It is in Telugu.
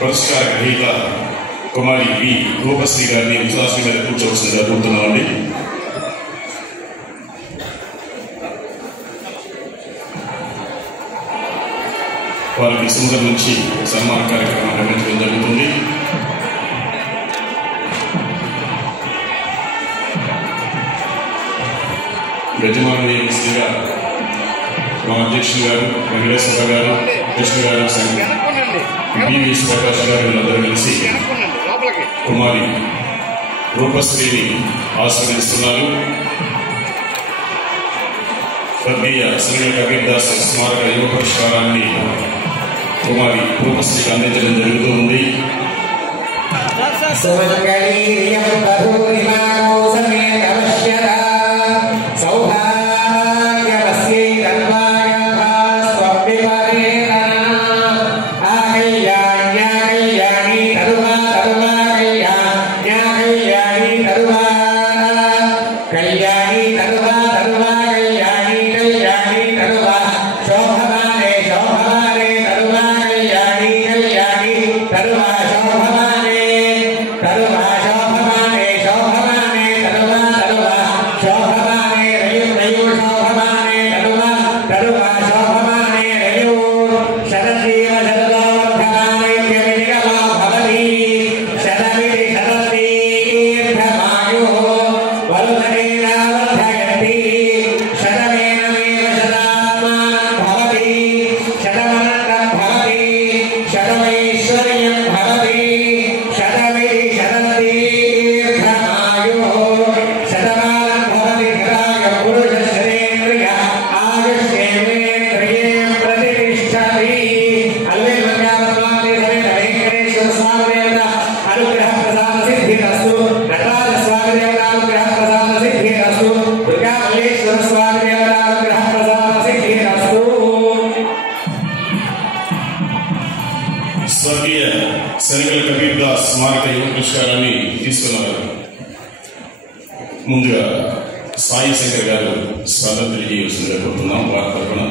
పురస్కార గ్రహీత కుమారి వి రూపశ్రీ గారిని ఉత్సాహం మీద కూర్చోవలసిందిగా కోరుతున్నామండి. వారికి సముద్రం నుంచి సన్మాన కార్యక్రమం నిర్వహించడం జరుగుతుంది. యజమానిగా మా అధ్యక్షులు గారు వెంకటేశ్వర గారు, కృష్ణ గారు, బివి ప్రకాష్ గారు వీళ్ళందరూ కలిసి కుమారి రూపశ్రీని ఆశీర్వదిస్తున్నారు. స్వర్గీయ శ్రీ కబీర్దాస్ స్మారక యువ పురస్కారాన్ని కుమారి రూపశ్రీకి అందించడం జరుగుతూ ఉంది. స్వర్గీయ శనగల కబీర్దాస్ స్మారక యువ పురస్కారాన్ని తీసుకున్నారు. ముందుగా సాయి శంకర్ గారు స్వాగతం తెలియజేయవలసిందిగా కోరుతున్నాం వారి తరఫున.